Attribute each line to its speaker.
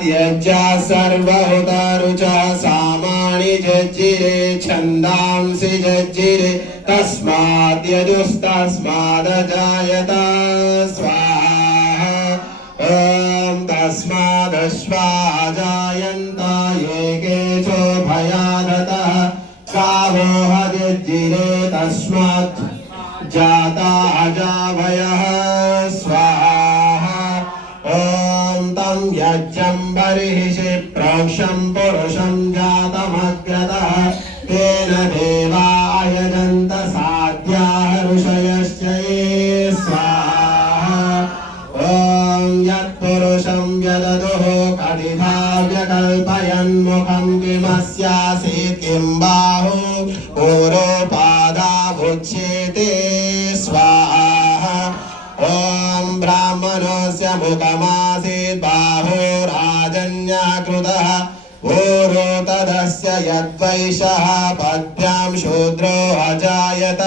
Speaker 1: तस्माद्यज्जा सर्वहुतारुचा सामाणि जज्जिरे, छन्दांसि जज्जिरे तस्माद्यजुस्तस्मादजायत स्वाहा। ॐ तस्मादश्वाजायन्त ये केचो भयानतः गावो हजज्जिरे तस्मात् जाता अजाभयः स्वाहा। ॐ तं यज्ञं बर्हिषि प्रोक्षं पुरुषं जातमग्रतः तेन देवा अयजन्त साध्याः ऋषयश्च ये स्वाहा ॐ यत्पुरुषं व्यददुः कदिधा व्यकल्पयन्मुखं किमस्यासीत् किं बाहु पूरोपादाभुच्येते स्वाहा ॐ ब्राह्मणस्य मुखमासीत् बाहुराजन्याकृतः ऊरो तदस्य यद्वैषः पद्भ्यां शूद्रो अजायत